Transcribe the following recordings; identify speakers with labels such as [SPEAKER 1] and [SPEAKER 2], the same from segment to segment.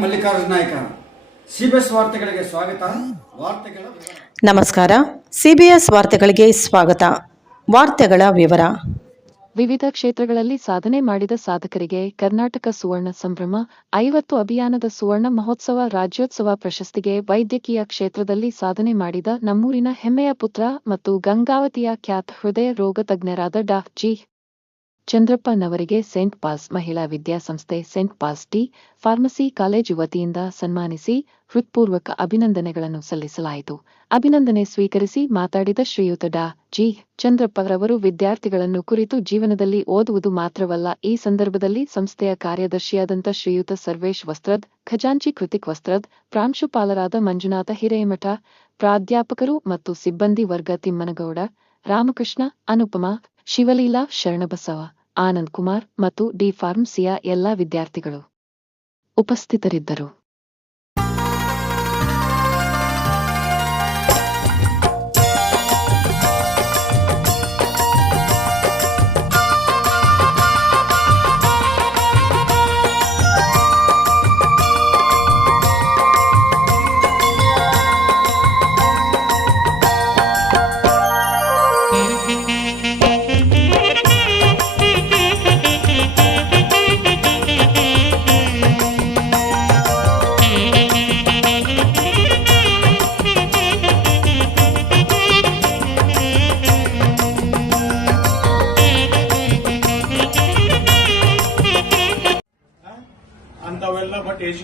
[SPEAKER 1] Mallikarjuna Naik. CBS ವಾರ್ತೆಗಳಿಗೆ ಸ್ವಾಗತ. ವಾರ್ತೆಗಳ ವಿವರ.
[SPEAKER 2] ನಮಸ್ಕಾರ. ಸಿಬಿಎಸ್ ವಾರ್ತೆಗಳಿಗೆ ಸ್ವಾಗತ. ವಾರ್ತೆಗಳ ವಿವರ.
[SPEAKER 3] ವಿವಿಧ ಕ್ಷೇತ್ರಗಳಲ್ಲಿ ಸಾಧನೆ ಮಾಡಿದ ಸಾಧಕರಿಗೆ ಕರ್ನಾಟಕ ಸುವರ್ಣ ಸಂಭ್ರಮ ಐವತ್ತು ಅಭಿಯಾನದ ಸುವರ್ಣ ಮಹೋತ್ಸವ ರಾಜ್ಯೋತ್ಸವ ಪ್ರಶಸ್ತಿಗೆ ವೈದ್ಯಕೀಯ ಕ್ಷೇತ್ರದಲ್ಲಿ ಸಾಧನೆ ಮಾಡಿದ ನಮ್ಮೂರಿನ ಹೆಮ್ಮೆಯ ಪುತ್ರ ಮತ್ತು ಗಂಗಾವತಿಯ ಖ್ಯಾತ ಹೃದಯ ರೋಗ ತಜ್ಞರಾದ ಡಾ. ಜಿ. ಚಂದ್ರಪ್ಪನವರಿಗೆ ಸೆಂಟ್ ಪಾಲ್ಸ್ ಮಹಿಳಾ ವಿದ್ಯಾಸಂಸ್ಥೆ saint Paul's T pharmacy college ವತಿಯಿಂದ ಸನ್ಮಾನಿಸಿ ಹೃತ್ಪೂರ್ವಕ ಅಭಿನಂದನೆಗಳನ್ನು ಸಲ್ಲಿಸಲಾಯಿತು. ಅಭಿನಂದನೆ ಸ್ವೀಕರಿಸಿ ಮಾತಾಡಿದ ಶ್ರೀಯುತ ಡಾ. ಜಿ. ಚಂದ್ರಪ್ಪರವರು ವಿದ್ಯಾರ್ಥಿಗಳನ್ನು ಕುರಿತು ಜೀವನದಲ್ಲಿ ಓದುವುದು ಮಾತ್ರವಲ್ಲ, ಈ ಸಂದರ್ಭದಲ್ಲಿ ಸಂಸ್ಥೆಯ ಕಾರ್ಯದರ್ಶಿಯಾದಂಥ ಶ್ರೀಯುತ ಸರ್ವೇಶ್ ವಸ್ತ್ರದ್, ಖಜಾಂಚಿ ಕೃತಿಕ್ ವಸ್ತ್ರದ್, ಪ್ರಾಂಶುಪಾಲರಾದ ಮಂಜುನಾಥ ಹಿರೇಮಠ, ಪ್ರಾಧ್ಯಾಪಕರು ಮತ್ತು ಸಿಬ್ಬಂದಿ ವರ್ಗ ತಿಮ್ಮನಗೌಡ, ರಾಮಕೃಷ್ಣ, ಅನುಪಮ, ಶಿವಲೀಲಾ ಶರಣಬಸವ. ಆನಂದ್ ಕುಮಾರ್ ಮತ್ತು ಡಿ ಫಾರ್ಮಸಿಯ ಎಲ್ಲಾ ವಿದ್ಯಾರ್ಥಿಗಳು ಉಪಸ್ಥಿತರಿದ್ದರು.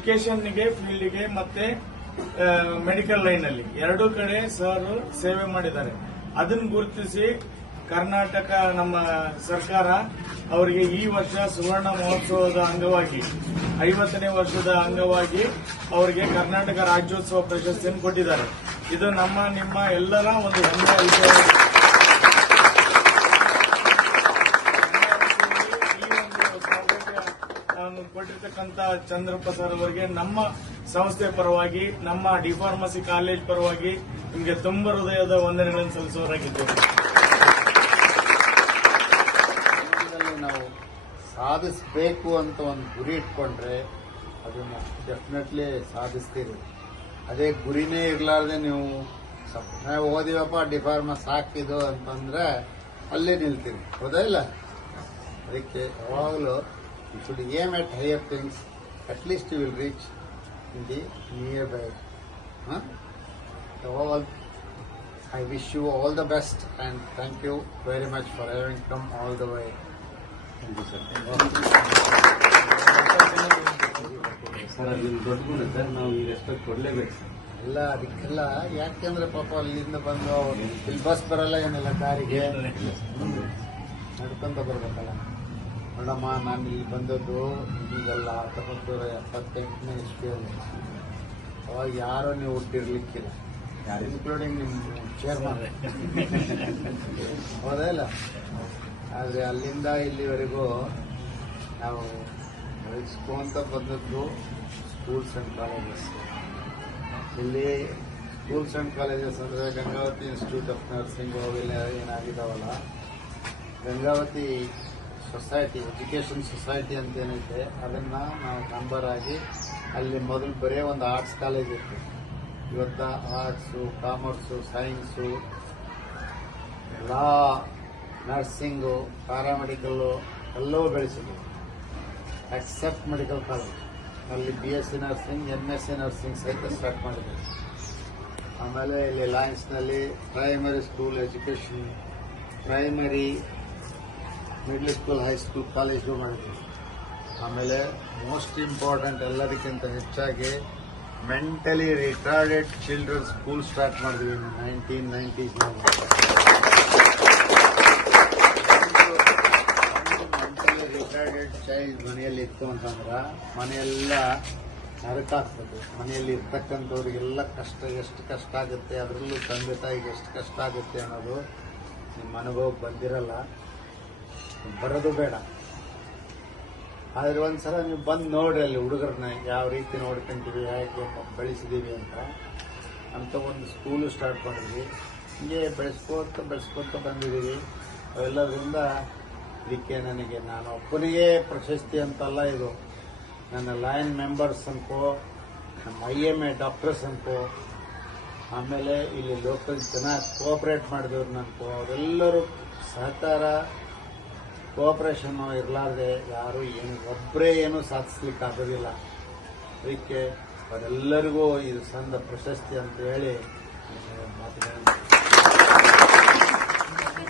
[SPEAKER 4] ಎಜುಕೇಶನ್ಗೆ ಫೀಲ್ಡ್ಗೆ ಮತ್ತೆ ಮೆಡಿಕಲ್ ಲೈನ್ ಅಲ್ಲಿ. ಎರಡೂ ಕಡೆ ಸರ್ ಸೇವೆ ಮಾಡಿದ್ದಾರೆ. ಅದನ್ನ ಗುರುತಿಸಿ ಕರ್ನಾಟಕ ನಮ್ಮ ಸರ್ಕಾರ ಅವರಿಗೆ ಈ ವರ್ಷ ಸುವರ್ಣ ಮಹೋತ್ಸವದ ಅಂಗವಾಗಿ, ಐವತ್ತನೇ ವರ್ಷದ ಅಂಗವಾಗಿ ಅವರಿಗೆ ಕರ್ನಾಟಕ ರಾಜ್ಯೋತ್ಸವ ಪ್ರಶಸ್ತಿಯನ್ನು ಕೊಟ್ಟಿದ್ದಾರೆ. ಇದು ನಮ್ಮ, ನಿಮ್ಮ ಎಲ್ಲರ ಒಂದು ಹೆಮ್ಮೆಯ ವಿಷಯವಾಗಿದೆ ಈ ಒಂದು ಸೌಭಾಗ್ಯ ನಾನು ಕೊಟ್ಟಿರ್ತಕ್ಕಂತ ಚಂದ್ರಪ್ಪ ಸರ್ ಅವರಿಗೆ ನಮ್ಮ ಸಂಸ್ಥೆ ಪರವಾಗಿ, ನಮ್ಮ ಡಿಫಾರ್ಮಸಿ ಕಾಲೇಜ್ ಪರವಾಗಿ ನಿಮಗೆ ತುಂಬ ಹೃದಯದ ವಂದನೆಗಳನ್ನು ಸಲ್ಲಿಸುವವರಾಗಿದ್ದೇವೆ.
[SPEAKER 5] ನಾವು ಸಾಧಿಸಬೇಕು ಅಂತ ಒಂದು ಗುರಿ ಇಟ್ಕೊಂಡ್ರೆ ಅದನ್ನು ಡೆಫಿನೆಟ್ಲಿ ಸಾಧಿಸ್ತೀರಿ ಅದೇ ಗುರಿನೇ ಇರಲಾರ್ದೆ ನೀವು ಸಪ್ನೆ ಓದಿವಪ್ಪ ಡಿಫಾರ್ಮಸ್ ಹಾಕಿದ್ದು ಅಂತಂದ್ರೆ ಅಲ್ಲೇ ನಿಲ್ತೀರಿ. ಹೌದಾ ಇಲ್ಲ? ಅದಕ್ಕೆ ಯಾವಾಗಲೂ you aim at at higher things, at least you will reach the the near by all, I wish you all the best and thank you very much for having come all the way. Thank you, sir.
[SPEAKER 6] Sir ಅದು ದೊಡ್ಡ ಗುಣ sir ನಾವು ಈ respect ಕೊಡಲೇಬೇಕು sir
[SPEAKER 5] ಎಲ್ಲ ಅದಕ್ಕೆಲ್ಲ ಯಾಕೆಂದ್ರೆ ಪಾಪ ಅಲ್ಲಿಂದ ಬಂದು ಇಲ್ಲಿ ಬಸ್ ಬರಲ್ಲ ಏನಿಲ್ಲ ಕಾರಿಗೆ ನಡ್ಕೊಂತ ಬರ್ಬೇಕಲ್ಲ. ನೋಡಮ್ಮ ನಾನು ಇಲ್ಲಿ ಬಂದದ್ದು ಈಗಲ್ಲ ಹತ್ತೊಂಬತ್ತು ನೂರ ಎಪ್ಪತ್ತೆಂಟನೇ ಇಸ್ವಿಯಲ್ಲಿ. ಅವಾಗ ಯಾರೋ ನೀವು ಹುಟ್ಟಿರ್ಲಿಕ್ಕಿಲ್ಲ. ಇನ್ಕ್ಲೂಡಿಂಗ್ ನಿಮ್ಮ ಚೇರ್ಮನ್ ಹೌದಾ ಇಲ್ಲ? ಆದರೆ ಅಲ್ಲಿಂದ ಇಲ್ಲಿವರೆಗೂ ನಾವು ಬೆಳೆಸ್ಕೊಂತ ಬಂದದ್ದು ಸ್ಕೂಲ್ಸ್ ಆ್ಯಂಡ್ ಕಾಲೇಜಸ್ ಇಲ್ಲಿ ಸ್ಕೂಲ್ಸ್ ಆ್ಯಂಡ್ ಕಾಲೇಜಸ್ ಅಂದರೆ ಗಂಗಾವತಿ ಇನ್ಸ್ಟಿಟ್ಯೂಟ್ ಆಫ್ ನರ್ಸಿಂಗ್ ಹೋಗಿಲ್ಲ ಏನಾಗಿದ್ದಾವಲ್ಲ ಗಂಗಾವತಿ ಸೊಸೈಟಿ ಎಜುಕೇಷನ್ ಸೊಸೈಟಿ ಅಂತ ಏನೈತೆ ಅದನ್ನು ನಾವು ಮೆಂಬರ್ ಆಗಿ ಅಲ್ಲಿ ಮೊದಲು ಬರೀ ಒಂದು ಆರ್ಟ್ಸ್ ಕಾಲೇಜ್ ಇತ್ತು. ಇವತ್ತು arts commerce science law nursing paramedical ಎಲ್ಲವೂ ಬೆಳೆಸಿದ್ವಿ. ಎಕ್ಸೆಪ್ಟ್ ಮೆಡಿಕಲ್ ಕಾಲೇಜ್ ಅಲ್ಲಿ B S C nursing M S C nursing ಸಹಿತ ಸ್ಟಾರ್ಟ್ ಮಾಡಿದ್ವಿ. ಆಮೇಲೆ ಇಲ್ಲಿ ಲಾಯನ್ಸ್ನಲ್ಲಿ primary school education primary middle school high school college ಮಾಡಿದ್ವಿ ಆಮೇಲೆ ಮೋಸ್ಟ್ ಇಂಪಾರ್ಟೆಂಟ್ ಎಲ್ಲದಕ್ಕಿಂತ ಹೆಚ್ಚಾಗಿ mentally retarded children school start ಮಾಡಿದ್ವಿ ನೈನ್ಟೀನ್ ನೈಂಟೀಸ್ನಲ್ಲಿ ಮೆಂಟಲಿ ರಿಟಾರ್ಡೆಡ್ ಚೈಲ್ಡ್ ಮನೆಯಲ್ಲಿ ಇತ್ತು ಅಂತಂದ್ರೆ ಮನೆಯೆಲ್ಲ ನರಕಾಗ್ತದೆ ಮನೆಯಲ್ಲಿ ಇರ್ತಕ್ಕಂಥವ್ರಿಗೆಲ್ಲ ಕಷ್ಟ, ಎಷ್ಟು ಕಷ್ಟ ಆಗುತ್ತೆ, ಅದರಲ್ಲೂ ತಂದೆ ತಾಯಿಗೆ ಎಷ್ಟು ಕಷ್ಟ ಆಗುತ್ತೆ ಅನ್ನೋದು ನಿಮ್ಮ ಅನುಭವಕ್ಕೆ ಬಂದಿರಲ್ಲ. ಬರೋದು ಬೇಡ. ಆದ್ರೆ ಒಂದ್ಸಲ ನೀವು ಬಂದು ನೋಡ್ರಿ ಅಲ್ಲಿ ಹುಡುಗರನ್ನ ಯಾವ ರೀತಿ ನೋಡ್ಕೊಂತೀವಿ, ಹೇಗೆ ಬೆಳೆಸಿದೀವಿ ಅಂತ. ಅಂತ ಒಂದು ಸ್ಕೂಲು ಸ್ಟಾರ್ಟ್ ಮಾಡಿದ್ವಿ. ಹಿಂಗೆ ಬೆಳೆಸ್ಕೋತ ಬೆಳೆಸ್ಕೋತ ಬಂದಿದ್ದೀವಿ. ಅವೆಲ್ಲದರಿಂದ ಇದಕ್ಕೆ ನನಗೆ ನಾನು ಒಬ್ಬನಿಗೆ ಪ್ರಶಸ್ತಿ ಅಂತಲ್ಲ ಇದು. ನನ್ನ ಲಯನ್ ಮೆಂಬರ್ಸ್ ಅನ್ಕೋ ನಮ್ಮ ಐ ಎಂ ಎ ಡಾಕ್ಟರ್ಸ್ ಅನ್ಕೋ ಆಮೇಲೆ ಇಲ್ಲಿ ಲೋಕಲ್ ಜನ ಕೋಆಪ್ರೇಟ್ ಮಾಡಿದವ್ರು ಅನ್ಕೋ ಅವರೆಲ್ಲರೂ ಸಹಕಾರ ಕೋಆಪರೇಷನ್ ಇರಲಾರ್ದೆ ಯಾರು ಏನು ಒಬ್ಬರೇ ಏನು ಸಾಧಿಸ್ಲಿಕ್ಕೆ ಆಗೋದಿಲ್ಲ. ಅದಕ್ಕೆ ಅವರೆಲ್ಲರಿಗೂ ಇದು ಸಂದ ಪ್ರಶಸ್ತಿ ಅಂತ ಹೇಳಿ ನಾನು ಮಾತುಗಳನ್ನು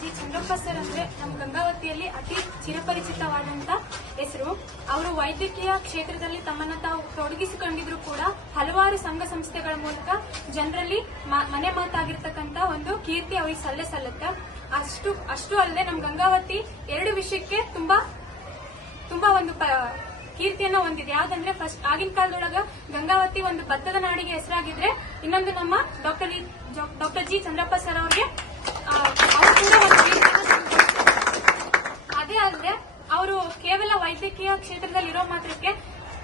[SPEAKER 7] ಜಿ ಚಂದ್ರಪ್ಪ ಸರ್ ಅಂದ್ರೆ ನಮ್ಮ ಗಂಗಾವತಿಯಲ್ಲಿ ಅತಿ ಚಿರಪರಿಚಿತವಾದಂತ ಹೆಸರು. ಅವರು ವೈದ್ಯಕೀಯ ಕ್ಷೇತ್ರದಲ್ಲಿ ತಮ್ಮನ್ನ ತಾವು ತೊಡಗಿಸಿಕೊಂಡಿದ್ರು ಕೂಡ ಹಲವಾರು ಸಂಘ ಸಂಸ್ಥೆಗಳ ಮೂಲಕ ಜನರಲ್ಲಿ ಮನೆ ಮಾತಾಗಿರ್ತಕ್ಕಂತ ಒಂದು ಕೀರ್ತಿ ಅವರಿಗೆ ಸಲ್ಲೆ ಸಲ್ಲುತ್ತೆ. ಅಷ್ಟು ಅಷ್ಟು ಅಲ್ಲದೆ ನಮ್ಮ ಗಂಗಾವತಿ ಎರಡು ವಿಷಯಕ್ಕೆ ತುಂಬಾ ತುಂಬಾ ಒಂದು ಕೀರ್ತಿಯನ್ನ ಹೊಂದಿದೆ. ಯಾವ್ದಂದ್ರೆ ಫಸ್ಟ್, ಆಗಿನ ಕಾಲದೊಳಗ ಗಂಗಾವತಿ ಒಂದು ಭತ್ತದ ನಾಡಿಗೆ ಹೆಸರಾಗಿದ್ರೆ ಇನ್ನೊಂದು ನಮ್ಮ doctor doctor G Chandrappa sir ಅವ್ರಿಗೆ ಆ, ಅವ್ರು ಕೂಡ ಒಂದು ಕೀರ್ತಿಯನ್ನ ತಂದ್ಕೊಟ್ಟಿದ್ದಾರೆ. ಅದೇ ಅಲ್ಲದೆ ಅವರು ಕೇವಲ ವೈದ್ಯಕೀಯ ಕ್ಷೇತ್ರದಲ್ಲಿ ಇರೋ ಮಾತ್ರಕ್ಕೆ,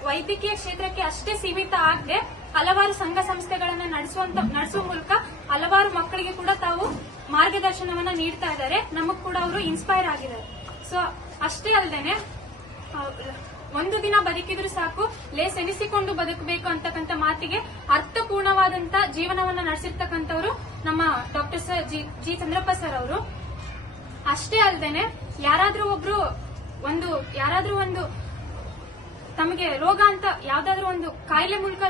[SPEAKER 7] ವೈದ್ಯಕೀಯ ಕ್ಷೇತ್ರಕ್ಕೆ ಅಷ್ಟೇ ಸೀಮಿತ ಆಗದೆ ಹಲವಾರು ಸಂಘ ಸಂಸ್ಥೆಗಳನ್ನ ನಡೆಸುವಂತ, ನಡೆಸುವ ಮೂಲಕ ಹಲವಾರು ಮಕ್ಕಳಿಗೆ ಕೂಡ ತಾವು ಮಾರ್ಗದರ್ಶನವನ್ನ ನೀಡ್ತಾ ಇದ್ದಾರೆ. ನಮಗ್ ಕೂಡ ಅವರು ಇನ್ಸ್ಪೈರ್ ಆಗಿದ್ದಾರೆ. ಸೊ ಅಷ್ಟೇ ಅಲ್ಲದೇನೆ ಒಂದು ದಿನ ಬದುಕಿದ್ರು ಸಾಕು, ಲೇಸ್ ಎನಿಸಿಕೊಂಡು ಬದುಕಬೇಕು ಅಂತಕ್ಕಂಥ ಮಾತಿಗೆ ಅರ್ಥಪೂರ್ಣವಾದಂತ ಜೀವನವನ್ನ ನಡೆಸಿರ್ತಕ್ಕಂಥವ್ರು ನಮ್ಮ doctor sir G Chandrappa sir ಅವರು. ಅಷ್ಟೇ ಅಲ್ಲದೇನೆ ಯಾರಾದ್ರೂ ಒಬ್ರು ಒಂದು, ಯಾರಾದ್ರೂ ಒಂದು ತಮಗೆ ರೋಗ ಅಂತ ಯಾವ್ದಾದ್ರು ಒಂದು ಕಾಯಿಲೆ ಮೂಲಕ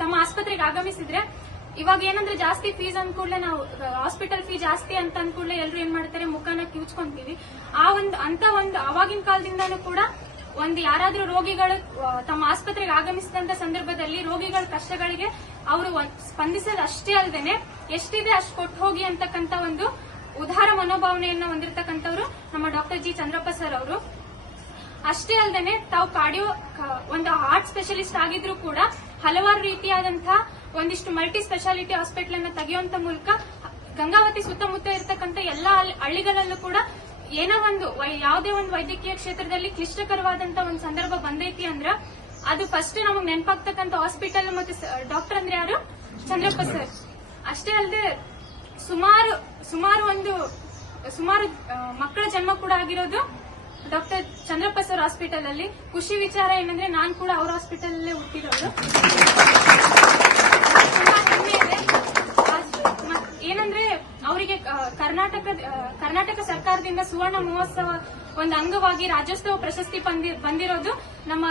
[SPEAKER 7] ತಮ್ಮ ಆಸ್ಪತ್ರೆಗೆ ಆಗಮಿಸಿದ್ರೆ, ಇವಾಗ ಏನಂದ್ರೆ ಜಾಸ್ತಿ ಫೀಸ್ ಅಂದ್ಕೂಡ್ಲೆ ನಾವು ಹಾಸ್ಪಿಟಲ್ ಫೀ ಜಾಸ್ತಿ ಅಂತ ಅಂದ್ಕೂಡ್ಲೆ ಎಲ್ರು ಏನ್ ಮಾಡ್ತಾರೆ, ಮುಖನ ಕಿವುಚ್ಕೊಂತೀವಿ. ಆ ಒಂದು, ಅಂತ ಒಂದು ಅವಾಗಿನ ಕಾಲದಿಂದಾನು ಕೂಡ ಒಂದು ಯಾರಾದ್ರೂ ರೋಗಿಗಳು ತಮ್ಮ ಆಸ್ಪತ್ರೆಗೆ ಆಗಮಿಸಿದಂತ ಸಂದರ್ಭದಲ್ಲಿ ರೋಗಿಗಳ ಕಷ್ಟಗಳಿಗೆ ಅವರು ಸ್ಪಂದಿಸೋದು ಅಷ್ಟೇ ಅಲ್ಲದೇನೆ ಎಷ್ಟಿದೆ ಅಷ್ಟು ಕೊಟ್ಟು ಹೋಗಿ ಅಂತಕ್ಕಂತ ಒಂದು ಉದಾರ ಮನೋಭಾವನೆಯನ್ನ ಹೊಂದಿರತಕ್ಕಂಥವ್ರು ನಮ್ಮ ಡಾಕ್ಟರ್ ಜಿ ಚಂದ್ರಪ್ಪ ಸರ್ ಅವರು. ಅಷ್ಟೇ ಅಲ್ಲದೆ ತಾವು ಕಾರ್ಡಿಯೋ ಒಂದು ಹಾರ್ಟ್ ಸ್ಪೆಷಲಿಸ್ಟ್ ಆಗಿದ್ರು ಕೂಡ ಹಲವಾರು ರೀತಿಯಾದಂತಹ ಒಂದಿಷ್ಟು ಮಲ್ಟಿ ಸ್ಪೆಷಾಲಿಟಿ ಹಾಸ್ಪಿಟಲ್ ಅನ್ನ ತೆಗೆಯುವಂತ ಮೂಲಕ ಗಂಗಾವತಿ ಸುತ್ತಮುತ್ತ ಇರತಕ್ಕಂತ ಎಲ್ಲಾ ಹಳ್ಳಿ- ಹಳ್ಳಿಗಳಲ್ಲೂ ಕೂಡ ಏನೋ ಒಂದು ಯಾವುದೇ ಒಂದು ವೈದ್ಯಕೀಯ ಕ್ಷೇತ್ರದಲ್ಲಿ ಕ್ಲಿಷ್ಟಕರವಾದಂತಹ ಒಂದು ಸಂದರ್ಭ ಬಂದೈತಿ ಅಂದ್ರ ಅದು ಫಸ್ಟ್ ನಮಗೆ ನೆನಪಾಗ್ತಕ್ಕಂಥ ಹಾಸ್ಪಿಟಲ್ ಮತ್ತು ಡಾಕ್ಟರ್ ಅಂದ್ರೆ ಯಾರು? ಚಂದ್ರಪ್ಪ ಸರ್. ಅಷ್ಟೇ ಅಲ್ಲದೆ ಸುಮಾರು ಸುಮಾರು ಒಂದು, ಸುಮಾರು ಮಕ್ಕಳ ಜನ್ಮ ಕೂಡ ಆಗಿರೋದು ಡಾಕ್ಟರ್ ಚಂದ್ರಪ್ಪ ಸರ್ ಹಾಸ್ಪಿಟಲ್ ಅಲ್ಲಿ ಖುಷಿ ವಿಚಾರ ಏನಂದ್ರೆ ನಾನ್ ಕೂಡ ಅವ್ರ ಹಾಸ್ಪಿಟಲ್ ಅಲ್ಲೇ ಹುಟ್ಟಿರೋದು. ಏನಂದ್ರೆ ಅವರಿಗೆ ಕರ್ನಾಟಕ ಕರ್ನಾಟಕ ಸರ್ಕಾರದಿಂದ ಸುವರ್ಣ ಮಹೋತ್ಸವ ಒಂದು ಅಂಗವಾಗಿ ರಾಜ್ಯೋತ್ಸವ ಪ್ರಶಸ್ತಿ ಬಂದಿ- ಬಂದಿರೋದು. ನಮ್ಮ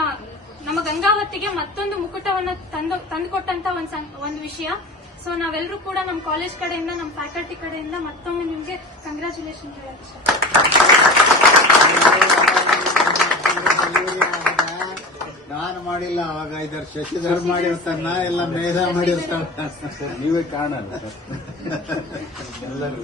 [SPEAKER 7] ನಮ್ಮ ಗಂಗಾವತಿಗೆ ಮತ್ತೊಂದು ಮುಕುಟವನ್ನು ತಂದು, ತಂದುಕೊಟ್ಟಂತ ಒಂದು ಒಂದು ವಿಷಯ. ಸೊ ನಾವೆಲ್ಲರೂ ಕೂಡ ನಮ್ಮ ಕಾಲೇಜ್ ಕಡೆಯಿಂದ ನಮ್ಮ ಫ್ಯಾಕಲ್ಟಿ ಕಡೆಯಿಂದ ಮತ್ತೊಮ್ಮೆ ನಿಮ್ಗೆ ಕಂಗ್ರ್ಯಾಚುಲೇಷನ್ ಹೇಳಕ್ಕೆ
[SPEAKER 5] ನಾನು ಮಾಡಿಲ್ಲ ಅವಾಗ ಇದ್ರ ಶಶಿಧರ್ ಮಾಡಿರ್ತಾನ ಎಲ್ಲ ಮೇಧ ಮಾಡಿರ್ತಾನ.
[SPEAKER 6] ನೀವೇ ಕಾರಣ ಸರ್ ಎಲ್ಲರೂ